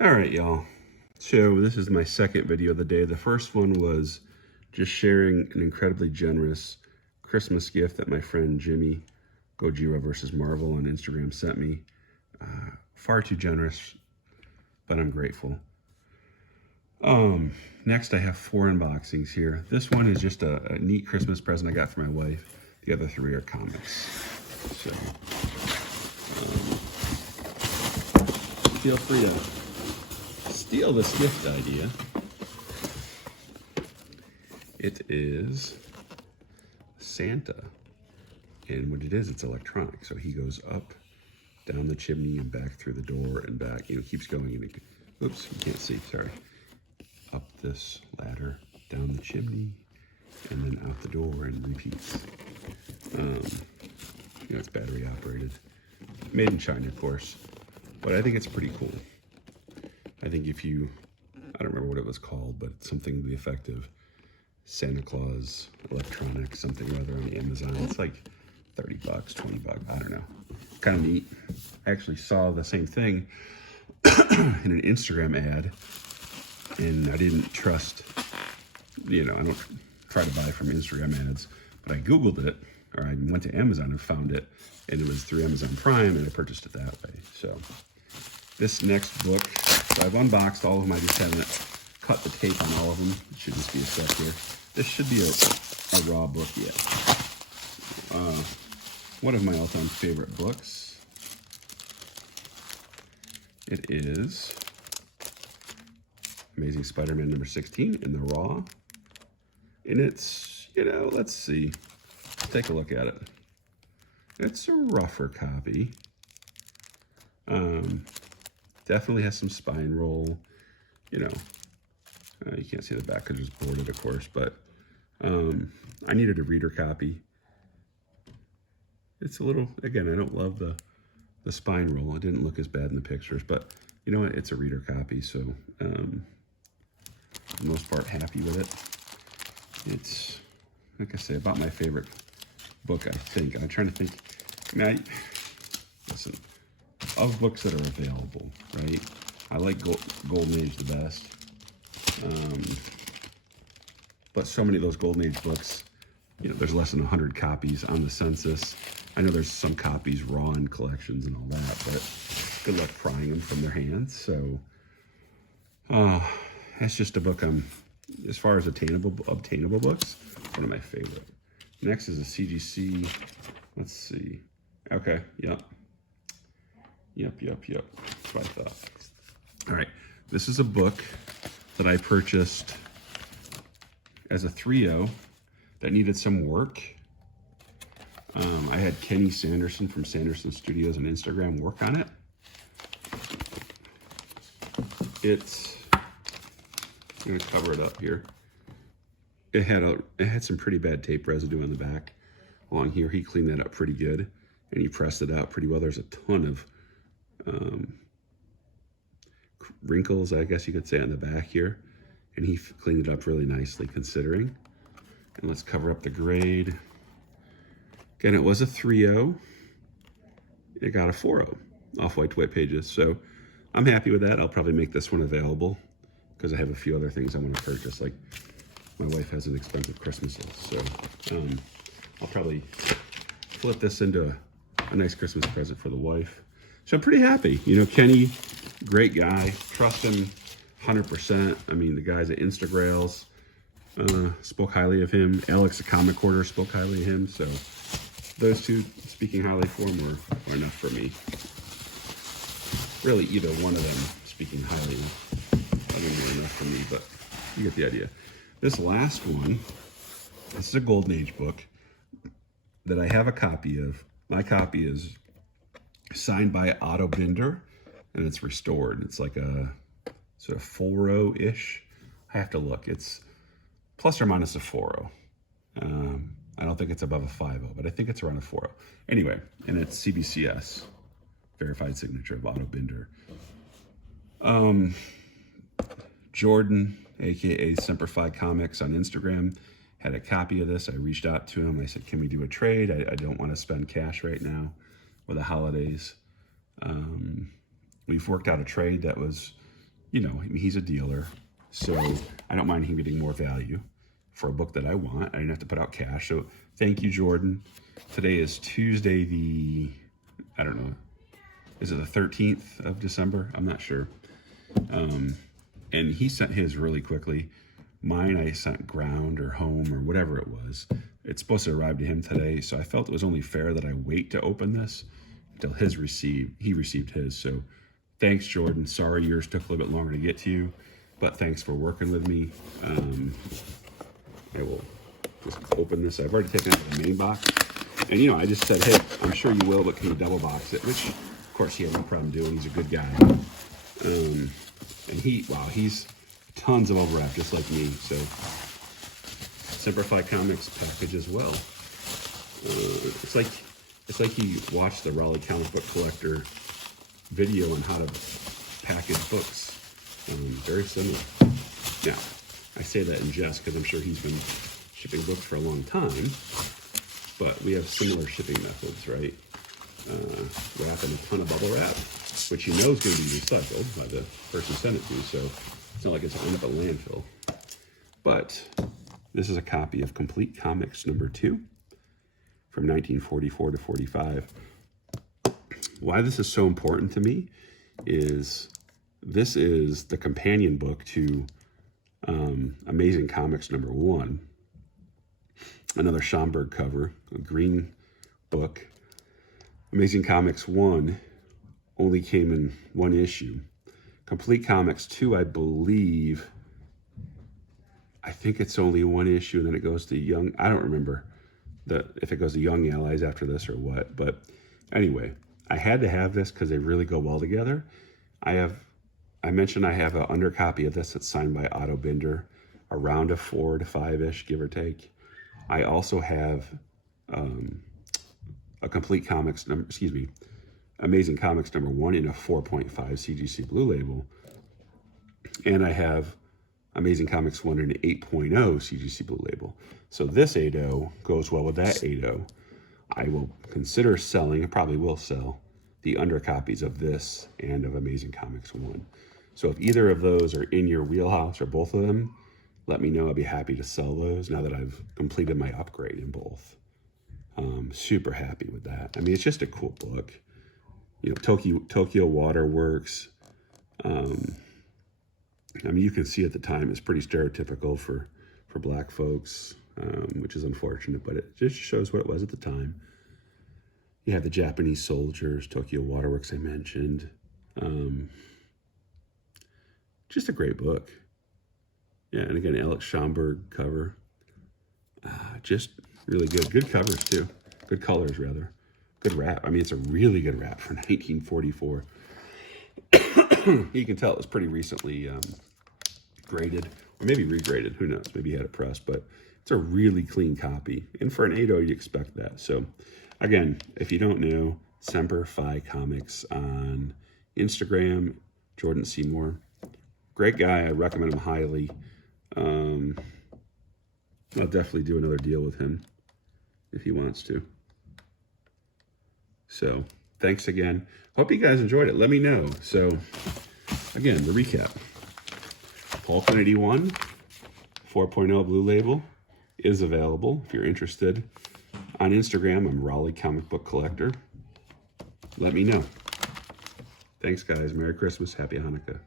All right, y'all. So this is my second video of the day. The first one was just sharing an incredibly generous Christmas gift that my friend Jimmy Gojira versus Marvel on Instagram sent me. Far too generous, but I'm grateful. Next I have 4 unboxings here. This one is just a neat Christmas present I got for my wife. The other 3 are comics. So feel free to steal this gift idea. It is Santa, and what it is, it's electronic. So he goes up, down the chimney, and back through the door, and back. You know, keeps going. And it, oops, you can't see. Sorry. Up this ladder, down the chimney, and then out the door, and repeats. You know, it's battery operated, made in China, of course. But I think it's pretty cool. I think if you, I don't remember what it was called, but something to the effect of Santa Claus electronics, something or other on the Amazon. It's like 30 bucks, 20 bucks, I don't know. Kind of neat. I actually saw the same thing in an Instagram ad, and I didn't trust, you know, I don't try to buy from Instagram ads, but I Googled it, or I went to Amazon and found it, and it was through Amazon Prime, and I purchased it that way. So this next book, so I've unboxed all of them. I just haven't cut the tape on all of them. It should just be a sec here. This should be a raw book yet. One of my all-time favorite books. It is Amazing Spider-Man number 16 in the raw. And it's, you know, let's see. Let's take a look at it. It's a rougher copy. Definitely has some spine roll, you know. You can't see the back because it's boarded, of course, but I needed a reader copy. It's a little, again, I don't love the spine roll. It didn't look as bad in the pictures, but you know what? It's a reader copy, so for the most part, happy with it. It's, like I say, about my favorite book, I think. I'm trying to think. Now, listen, of books that are available, right? I like Golden Age the best. But so many of those Golden Age books, you know, there's less than 100 copies on the census. I know there's some copies raw in collections and all that, but good luck prying them from their hands. So that's just a book as far as obtainable books, one of my favorite. Next is a CGC. Let's see. Okay, yep. That's what I thought. All right, this is a book that I purchased as a 3-0 that needed some work. I had Kenny Sanderson from Sanderson Studios on Instagram work on it. I'm gonna cover it up here. It had some pretty bad tape residue on the back along here. He cleaned that up pretty good, and he pressed it out pretty well. There's a ton of wrinkles, I guess you could say, on the back here, and he cleaned it up really nicely considering. And let's cover up the grade. Again, it was a 3-0. It got a 4-0 off White to White Pages, so I'm happy with that. I'll probably make this one available because I have a few other things I want to purchase. Like, my wife has an expensive Christmas list, so I'll probably flip this into a nice Christmas present for the wife. So I'm pretty happy. You know, Kenny, great guy. Trust him 100%. I mean, the guys at Instagrails spoke highly of him. Alex, the comic quarter, spoke highly of him. So those two speaking highly for him were enough for me. Really, either one of them speaking highly were enough for me, but you get the idea. This last one, this is a Golden Age book that I have a copy of. My copy is signed by Otto Binder, and it's restored. It's like a sort of 4-0-ish. I have to look. It's plus or minus a 4-0. I don't think it's above a 5-0, but I think it's around a 4-0. Anyway, and it's CBCS, verified signature of Otto Binder. Jordan, aka Semperfi Comics on Instagram, had a copy of this. I reached out to him. I said, can we do a trade? I don't want to spend cash right now with the holidays. We've worked out a trade that was you know, I mean, he's a dealer, so I don't mind him getting more value for a book that I want. I didn't have to put out cash. So thank you, Jordan. Today is Tuesday the, I don't know, is it the 13th of December? I'm not sure. And he sent his really quickly. Mine I sent ground or home or whatever it was. It's supposed to arrive to him today, so I felt it was only fair that I wait to open this until he received his. So thanks, Jordan. Sorry yours took a little bit longer to get to you, but thanks for working with me. I will just open this. I've already taken it out of the main box. And, you know, I just said, hey, I'm sure you will, but can you double box it? Which, of course, he had no problem doing. He's a good guy. And he's tons of overwrap, just like me. So, Simplify Comics package as well. It's like he watched the Raleigh Comic Book Collector video on how to package books. Very similar. Now, I say that in jest because I'm sure he's been shipping books for a long time, but we have similar shipping methods, right? Wrapping a ton of bubble wrap, which you know is going to be recycled by the person sent it to, so it's not like it's going to end up at landfill. But this is a copy of Complete Comics #2 from 1944 to 45. Why this is so important to me is this is the companion book to Amazing Comics #1. Another Schomburg cover, a green book. Amazing Comics 1 only came in one issue. Complete Comics 2, I think it's only one issue, and then it goes to Young. I don't remember if it goes to Young Allies after this or what. But anyway, I had to have this because they really go well together. I mentioned I have an undercopy of this that's signed by Otto Binder, around a 4 to 5-ish, give or take. I also have a Complete Comics Amazing Comics #1 in a 4.5 CGC Blue Label, and I have Amazing Comics 1 in an 8.0 CGC Blue Label. So this 8.0 goes well with that 8.0. I will consider selling, I probably will sell, the undercopies of this and of Amazing Comics 1. So if either of those are in your wheelhouse or both of them, let me know. I'd be happy to sell those now that I've completed my upgrade in both. Super happy with that. I mean, it's just a cool book. You know, Tokyo Waterworks. I mean, you can see at the time it's pretty stereotypical for black folks, which is unfortunate, but it just shows what it was at the time. You have the Japanese soldiers, Tokyo Waterworks I mentioned. Just a great book. Yeah, and again, Alex Schomburg cover. Just really good. Good covers, too. Good colors, rather. Good wrap. I mean, it's a really good wrap for 1944. You can tell it was pretty recently graded, or maybe regraded. Who knows? Maybe he had it pressed, but it's a really clean copy. And for an 8.0, you expect that. So, again, if you don't know, Simplify Comics on Instagram, Jordan Seymour. Great guy. I recommend him highly. I'll definitely do another deal with him if he wants to. So, thanks again. Hope you guys enjoyed it. Let me know. So, again, the recap. Pulp 81, 4.0 Blue Label is available if you're interested. On Instagram, I'm RaleighComicBookCollector. Let me know. Thanks, guys. Merry Christmas. Happy Hanukkah.